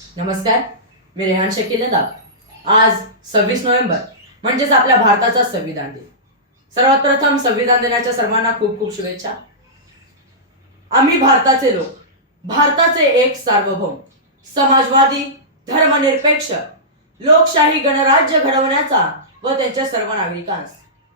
नमस्कार मी रेहान शकील दाब आज सव्वीस नोव्हेंबर म्हणजेच आपल्या भारताचा संविधान दिन. सर्वात प्रथम संविधान दिनाच्या सर्वांना खूप खूप शुभेच्छा. आम्ही भारताचे लोक भारताचे एक सार्वभौम समाजवादी धर्मनिरपेक्ष लोकशाही गणराज्य घडवण्याचा व त्यांच्या सर्व नागरिकांस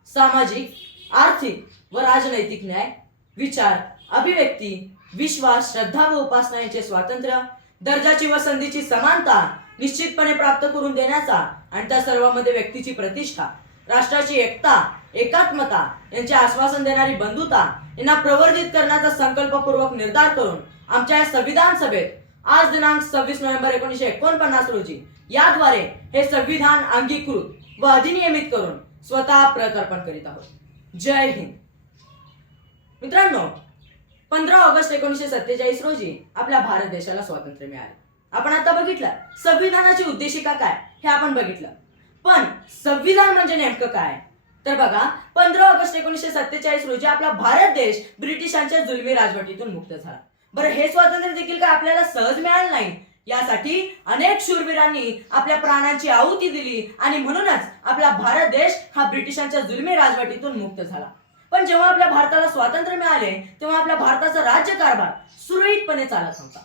सामाजिक आर्थिक व राजनैतिक न्याय विचार अभिव्यक्ती विश्वास श्रद्धा व उपासना यांचे स्वातंत्र्य दर्जाची व संधीची समानता निश्चितपणे प्राप्त करून देण्याचा आणि त्या सर्वांमध्ये व्यक्तीची प्रतिष्ठा राष्ट्राची एकता एकात्मता यांचे आश्वासन देणारी बंधुता यांना प्रवर्धित करण्याचा संकल्पपूर्वक निर्धार करून आमच्या या संविधान सभेत आज दिनांक सव्वीस नोव्हेंबर एकोणीशे एकोणपन्नास रोजी याद्वारे हे संविधान अंगीकृत व अधिनियमित करून स्वतः प्रकर्पण करीत आहोत. जय हिंद. मित्रांनो पंधरा ऑगस्ट एकोणीसशे सत्तेचाळीस रोजी आपल्या भारत देशाला स्वातंत्र्य मिळाले. आपण आता बघितलं संविधानाची उद्देशिका काय हे आपण बघितलं. पण संविधान म्हणजे नेमकं काय? तर बघा पंधरा ऑगस्ट एकोणीसशे सत्तेचाळीस रोजी आपला भारत देश ब्रिटिशांच्या जुलमी राजवटीतून मुक्त झाला. बरं हे स्वातंत्र्य देखील काय आपल्याला सहज मिळालं नाही? यासाठी अनेक शूरवीरांनी आपल्या प्राणांची आहुती दिली आणि म्हणूनच आपला भारत देश हा ब्रिटिशांच्या जुलमी राजवटीतून मुक्त झाला. पण जेव्हा आपल्या भारताला स्वातंत्र्य मिळाले तेव्हा आपल्या भारताचा राज्यकारभार सुरळीतपणे चालत नव्हता.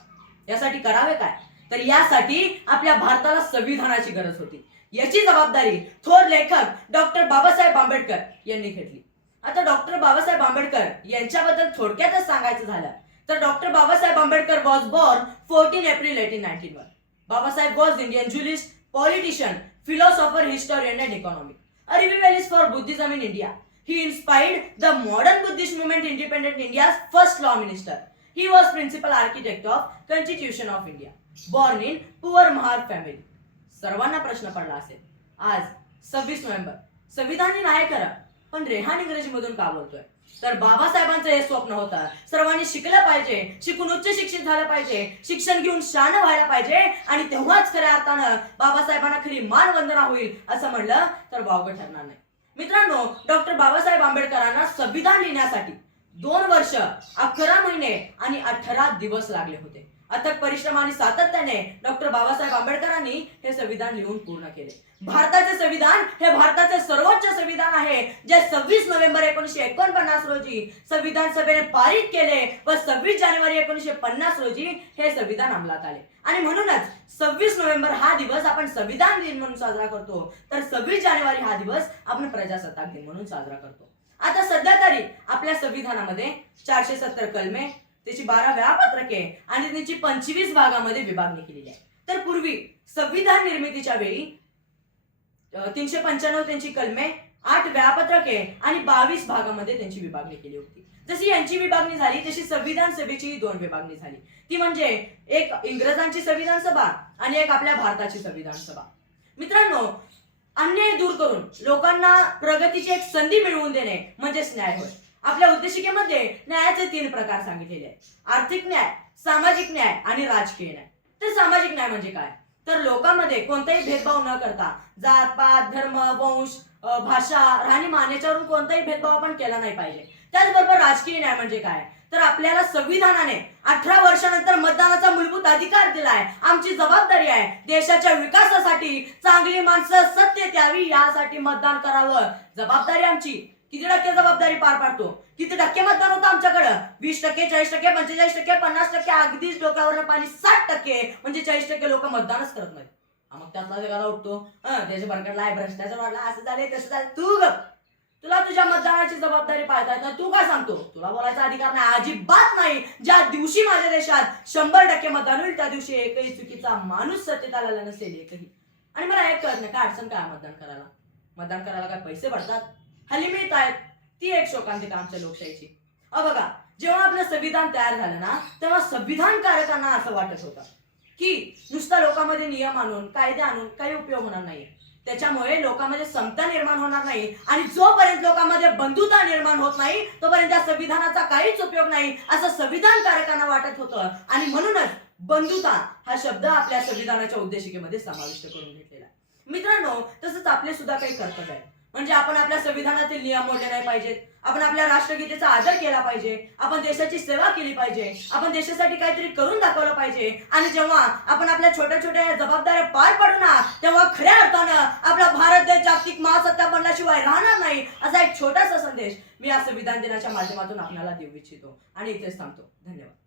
यासाठी करावे काय? तर यासाठी आपल्या भारताला संविधानाची गरज होती. याची जबाबदारी थोर लेखक डॉक्टर बाबासाहेब आंबेडकर यांनी घेतली. आता डॉक्टर बाबासाहेब आंबेडकर यांच्याबद्दल थोडक्यातच सांगायचं झालं तर doctor Babasaheb Ambedkar was born fourteen April eighteen nineteen one Babasaheb was Indian jurist politician philosopher historian, and economic A revivalist for Buddhism in India. He inspired the modern Buddhist movement independent India's first law minister. He was principal architect of Constitution of India. Born in poor Mahar family. सर्वांना प्रश्न पडला असेल. आज सव्वीस November. संविधान नाही खरं पण रेहान इंग्रजी मधून का बोलतोय? तर बाबासाहेबांचं हे स्वप्न होतं. सर्वांनी शिकलं पाहिजे. शिकून उच्च शिक्षित झालं पाहिजे. शिक्षण घेऊन शान व्हायला पाहिजे. आणि तेव्हाच खऱ्या अर्थानं बाबासाहेबांना खरी मान वंदना होईल असं म्हणलं तर वावगं ठरणार नाही. मित्रांनो डॉक्टर बाबासाहेब आंबेडकरांना संविधान लिहिण्यासाठी दोन वर्ष अकरा महिने आणि अठरा दिवस लागले होते. अथक परिश्रम आणि सातत्याने डॉक्टर बाबासाहेब आंबेडकरांनी हे संविधान लिहून पूर्ण केले. भारताचे संविधान हे भारताचे सर्वोच्च संविधान आहे. जे सव्वीस नोव्हेंबर एकोणीशे एकोणपन्नास रोजी संविधान सभेने पारित केले व सव्वीस जानेवारी एकोणीशे पन्नास रोजी हे संविधान अंमलात आले. आणि म्हणूनच सव्वीस नोव्हेंबर हा दिवस आपण संविधान दिन म्हणून साजरा करतो. तर सव्वीस जानेवारी हा दिवस आपण प्रजासत्ताक दिन म्हणून साजरा करतो. आता सध्या तरी आपल्या संविधानामध्ये चारशे सत्तर कलमे त्याची बारा वेळापत्रके आणि त्यांची पंचवीस भागामध्ये विभागणी केलेली आहे. तर पूर्वी संविधान निर्मितीच्या वेळी तीनशे पंच्याण्णव त्यांची कलमे आठ वेळापत्रके आणि बावीस भागामध्ये त्यांची विभागणी केली होती. जशी यांची विभागणी झाली तशी संविधान सभेची दोन विभागणी झाली. ती म्हणजे एक इंग्रजांची संविधान सभा आणि एक आपल्या भारताची संविधान सभा. मित्रांनो अन्याय दूर करून लोकांना प्रगतीची एक संधी मिळवून देणे म्हणजेच न्याय होय. आपल्या उद्देशिकेमध्ये न्यायाचे तीन प्रकार सांगितलेले आहेत. आर्थिक न्याय सामाजिक न्याय आणि राजकीय न्याय. तर सामाजिक न्याय म्हणजे काय? तर लोकांमध्ये कोणताही भेदभाव न करता जात पात धर्म वंश भाषा राहणीमान याच्यावरून कोणताही भेदभाव आपण केला नाही पाहिजे. त्याचबरोबर राजकीय न्याय म्हणजे काय? तर आपल्याला संविधानाने अठरा वर्षानंतर मतदानाचा मूलभूत अधिकार दिलाय. आमची जबाबदारी आहे देशाच्या विकासासाठी चांगली माणसं सत्य द्यावी यासाठी मतदान करावं. जबाबदारी आमची किती टक्के जबाबदारी पार पाडतो. किती टक्के मतदान होतं आमच्याकडं. वीस टक्के चाळीस टक्के पंचेचाळीस टक्के पन्नास टक्के अगदीच डोक्यावर पाणी साठ टक्के म्हणजे चाळीस टक्के लोक मतदानच करत नाहीत. मग त्यातला जगाला उठतो. हं, देश भरकडला आहे भ्रष्टाचार वाढला असं झाले तसं झालं तू ग तुला तुझ्या मतदानाची जबाबदारी पाळता येत नाही. तू काय सांगतो? तुला बोलायचा अधिकार नाही अजिबात नाही. ज्या दिवशी माझ्या देशात शंभर टक्के मतदान होईल त्या दिवशी एकही चुकीचा माणूस सत्तेत आलेला नसेल एकही. आणि मला एक कळत नाही काय अडचण काय मतदान करायला? मतदान करायला काय पैसे पडतात हल्ली मिळत आहेत ती एक शोकांतिका आमच्या लोकशाहीची. अ बघा जेव्हा आपलं संविधान तयार झालं ना तेव्हा संविधानकारकांना असं वाटत होतं की नुसता लोकांमध्ये नियम आणून कायदे आणून काही उपयोग होणार नाही त्याच्यामुळे लोकांमध्ये समता निर्माण होणार नाही आणि जोपर्यंत लोकांमध्ये बंधुता निर्माण होत नाही तोपर्यंत त्या संविधानाचा काहीच उपयोग नाही असं संविधानकारकांना वाटत होतं. आणि म्हणूनच बंधुता हा शब्द आपल्या संविधानाच्या उद्देशिकेमध्ये समाविष्ट करून घेतलेला मित्रांनो तसंच आपले सुद्धा काही कर्तव्य आहे. म्हणजे आपण आपल्या संविधानातील नियम मोडले नाही पाहिजेत. आपण आपल्या राष्ट्रगीतेचा आदर केला पाहिजे. आपण देशाची सेवा केली पाहिजे. आपण देशासाठी काहीतरी करून दाखवलं पाहिजे. आणि जेव्हा आपण आपल्या छोट्या छोट्या या जबाबदाऱ्या पार पडणार ना तेव्हा खऱ्या अर्थानं आपला भारत देश जागतिक महासत्ता बनल्याशिवाय राहणार नाही असा एक छोटासा संदेश मी या संविधान दिनाच्या माध्यमातून आपल्याला देऊ इच्छितो. आणि इथेच थांबतो. धन्यवाद.